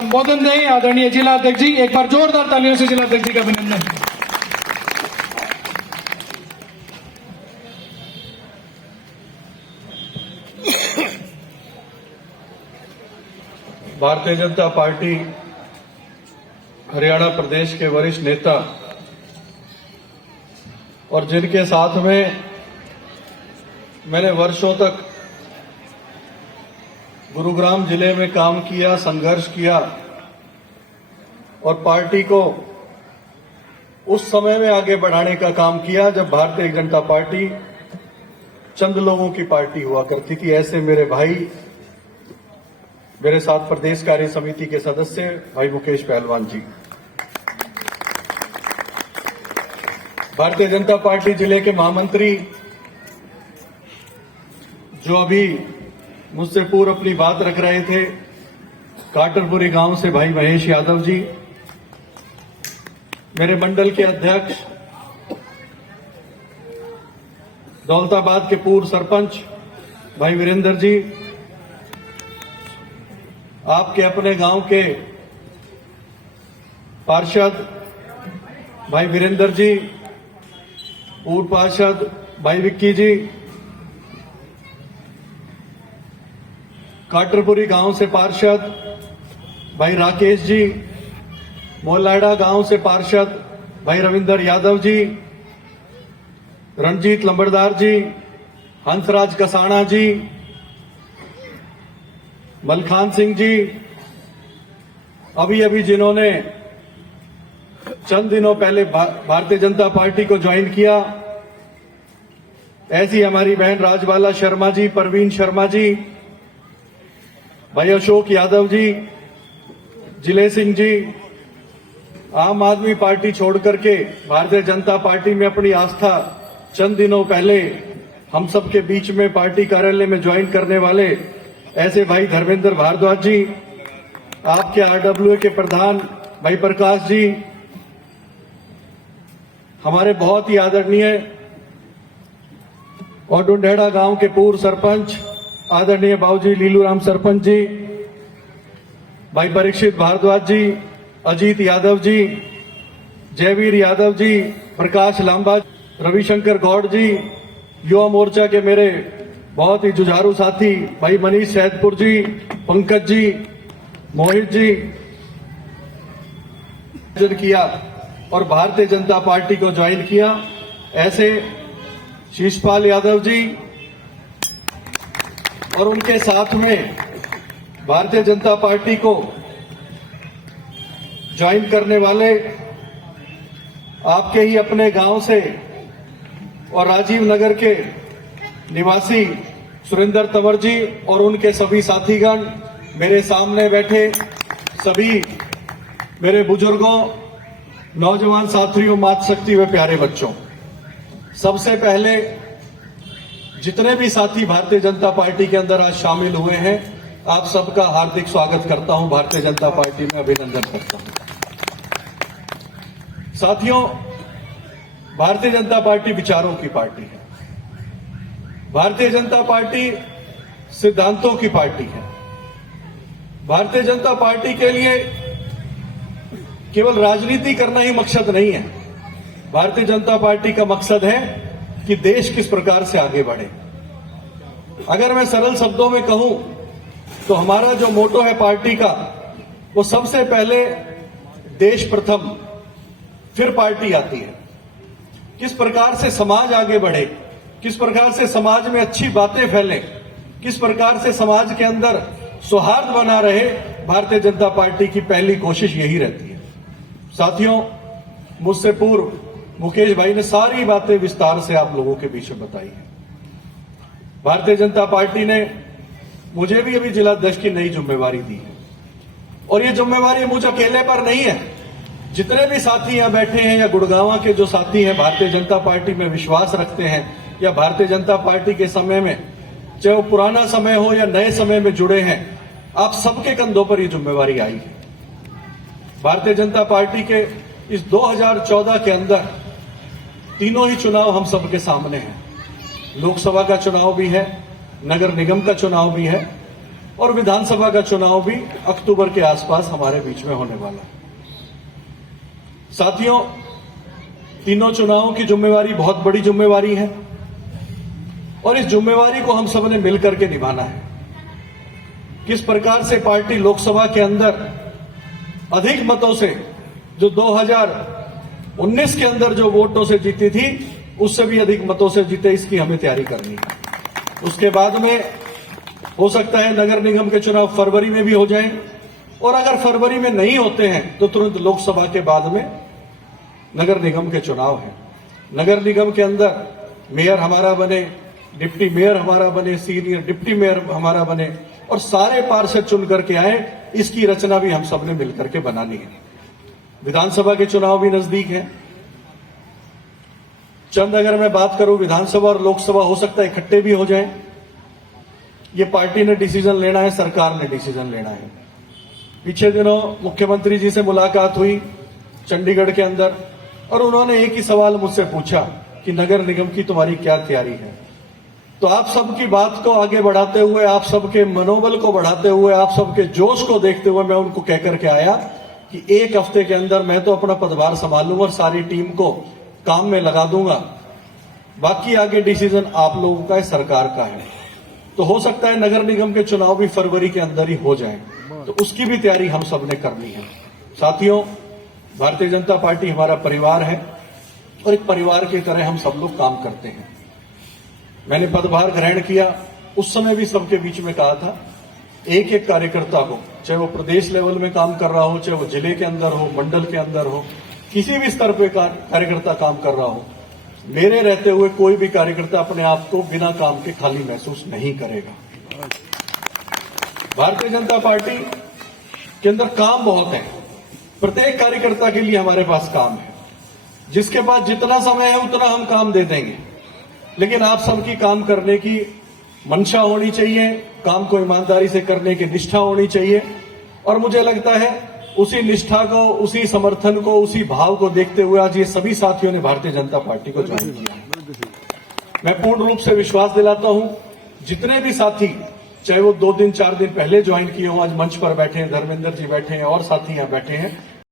संबोधन दें आदरणीय जिला अध्यक्ष जी। एक बार जोरदार तालियों से जिला अध्यक्ष जी का अभिनंदन। भारतीय जनता पार्टी हरियाणा प्रदेश के वरिष्ठ नेता और जिनके साथ में मैंने वर्षों तक गुरुग्राम जिले में काम किया, संघर्ष किया और पार्टी को उस समय में आगे बढ़ाने का काम किया जब भारतीय जनता पार्टी चंद लोगों की पार्टी हुआ करती थी। ऐसे मेरे भाई, मेरे साथ प्रदेश कार्य समिति के सदस्य भाई मुकेश पहलवान जी, भारतीय जनता पार्टी जिले के महामंत्री जो अभी मुझसे पूर्व अपनी बात रख रहे थे, काटरपुरी गांव से भाई महेश यादव जी, मेरे मंडल के अध्यक्ष दौलताबाद के पूर्व सरपंच भाई वीरेंद्र जी, आपके अपने गांव के पार्षद भाई वीरेंद्र जी, पूर्व पार्षद भाई विक्की जी, काटरपुरी गांव से पार्षद भाई राकेश जी, मोलाडा गांव से पार्षद भाई रविंदर यादव जी, रणजीत लंबड़दार जी, हंसराज कसाना जी, मलखान सिंह जी, अभी अभी जिन्होंने चंद दिनों पहले भारतीय जनता पार्टी को ज्वाइन किया, ऐसी हमारी बहन राजबाला शर्मा जी, परवीन शर्मा जी, भाई अशोक यादव जी, जिले सिंह जी, आम आदमी पार्टी छोड़ करके भारतीय जनता पार्टी में अपनी आस्था चंद दिनों पहले हम सबके बीच में पार्टी कार्यालय में ज्वाइन करने वाले ऐसे भाई धर्मेंद्र भारद्वाज जी, आपके आरडब्ल्यूए के प्रधान भाई प्रकाश जी, हमारे बहुत ही आदरणीय और डुंडेड़ा गांव के पूर्व सरपंच आदरणीय बाबूजी लीलूराम सरपंच जी, भाई परीक्षित भारद्वाज जी, अजीत यादव जी, जयवीर यादव जी, प्रकाश लांबा, रविशंकर गौड़ जी, युवा मोर्चा के मेरे बहुत ही जुझारू साथी भाई मनीष सैदपुर जी, पंकज जी, मोहित जी किया और भारतीय जनता पार्टी को ज्वाइन किया। ऐसे शीशपाल यादव जी और उनके साथ में भारतीय जनता पार्टी को ज्वाइन करने वाले आपके ही अपने गांव से और राजीव नगर के निवासी सुरेंद्र तंवर जी और उनके सभी साथीगण, मेरे सामने बैठे सभी मेरे बुजुर्गों, नौजवान साथियों, मातृशक्ति व प्यारे बच्चों, सबसे पहले जितने भी साथी भारतीय जनता पार्टी के अंदर आज शामिल हुए हैं, आप सबका हार्दिक स्वागत करता हूं, भारतीय जनता पार्टी में अभिनंदन करता हूं। साथियों, भारतीय जनता पार्टी विचारों की पार्टी है, भारतीय जनता पार्टी सिद्धांतों की पार्टी है। भारतीय जनता पार्टी के लिए केवल राजनीति करना ही मकसद नहीं है। भारतीय जनता पार्टी का मकसद है कि देश किस प्रकार से आगे बढ़े। अगर मैं सरल शब्दों में कहूं तो हमारा जो मोटो है पार्टी का, वो सबसे पहले देश प्रथम, फिर पार्टी आती है। किस प्रकार से समाज आगे बढ़े, किस प्रकार से समाज में अच्छी बातें फैले, किस प्रकार से समाज के अंदर सौहार्द बना रहे, भारतीय जनता पार्टी की पहली कोशिश यही रहती है। साथियों, मुझसे पूर्व मुकेश भाई ने सारी बातें विस्तार से आप लोगों के बीच में बताई है। भारतीय जनता पार्टी ने मुझे भी अभी जिला अध्यक्ष की नई जिम्मेवारी दी है और ये जिम्मेवारी मुझ अकेले पर नहीं है। जितने भी साथी यहां बैठे हैं या गुड़गांव के जो साथी हैं, भारतीय जनता पार्टी में विश्वास रखते हैं या भारतीय जनता पार्टी के समय में, चाहे वो पुराना समय हो या नए समय में जुड़े हैं, आप सबके कंधों पर ये जिम्मेवारी आई है। भारतीय जनता पार्टी के इस 2014 के अंदर तीनों ही चुनाव हम सबके सामने हैं। लोकसभा का चुनाव भी है, नगर निगम का चुनाव भी है और विधानसभा का चुनाव भी अक्टूबर के आसपास हमारे बीच में होने वाला है। साथियों, तीनों चुनावों की जिम्मेवारी बहुत बड़ी जिम्मेवारी है और इस जिम्मेवारी को हम सबने मिलकर के निभाना है। किस प्रकार से पार्टी लोकसभा के अंदर अधिक मतों से, जो 2019 के अंदर जो वोटों से जीती थी, उससे भी अधिक मतों से जीते, इसकी हमें तैयारी करनी है। उसके बाद में हो सकता है नगर निगम के चुनाव फरवरी में भी हो जाएं, और अगर फरवरी में नहीं होते हैं तो तुरंत लोकसभा के बाद में नगर निगम के चुनाव हैं। नगर निगम के अंदर मेयर हमारा बने, डिप्टी मेयर हमारा बने, सीनियर डिप्टी मेयर हमारा बने और सारे पार्षद चुन करके आए, इसकी रचना भी हम सबने मिलकर के बनानी है। विधानसभा के चुनाव भी नजदीक हैं। चंद अगर मैं बात करूं, विधानसभा और लोकसभा हो सकता है इकट्ठे भी हो जाएं। ये पार्टी ने डिसीजन लेना है, सरकार ने डिसीजन लेना है। पीछे दिनों मुख्यमंत्री जी से मुलाकात हुई चंडीगढ़ के अंदर और उन्होंने एक ही सवाल मुझसे पूछा कि नगर निगम की तुम्हारी क्या तैयारी है। तो आप सबकी बात को आगे बढ़ाते हुए, आप सबके मनोबल को बढ़ाते हुए, आप सबके जोश को देखते हुए मैं उनको कहकर के आया कि एक हफ्ते के अंदर मैं तो अपना पदभार संभाल लूंगा और सारी टीम को काम में लगा दूंगा, बाकी आगे डिसीजन आप लोगों का है, सरकार का है। तो हो सकता है नगर निगम के चुनाव भी फरवरी के अंदर ही हो जाए, तो उसकी भी तैयारी हम सबने करनी है। साथियों, भारतीय जनता पार्टी हमारा परिवार है और एक परिवार की तरह हम सब लोग काम करते हैं। मैंने पदभार ग्रहण किया, उस समय भी सबके बीच में कहा था, एक एक कार्यकर्ता को, चाहे वो प्रदेश लेवल में काम कर रहा हो, चाहे वो जिले के अंदर हो, मंडल के अंदर हो, किसी भी स्तर पे कार्यकर्ता काम कर रहा हो, मेरे रहते हुए कोई भी कार्यकर्ता अपने आप को बिना काम के खाली महसूस नहीं करेगा। भारतीय जनता पार्टी के अंदर काम बहुत है, प्रत्येक कार्यकर्ता के लिए हमारे पास काम है। जिसके पास जितना समय है उतना हम काम दे देंगे, लेकिन आप सबकी काम करने की मंशा होनी चाहिए, काम को ईमानदारी से करने की निष्ठा होनी चाहिए। और मुझे लगता है उसी निष्ठा को, उसी समर्थन को, उसी भाव को देखते हुए आज ये सभी साथियों ने भारतीय जनता पार्टी को ज्वाइन किया है। मैं पूर्ण रूप से विश्वास दिलाता हूं, जितने भी साथी, चाहे वो 2 दिन 4 दिन पहले ज्वाइन किए हों, आज मंच पर बैठे हैं, धर्मेंद्र जी बैठे हैं और साथी यहां बैठे हैं,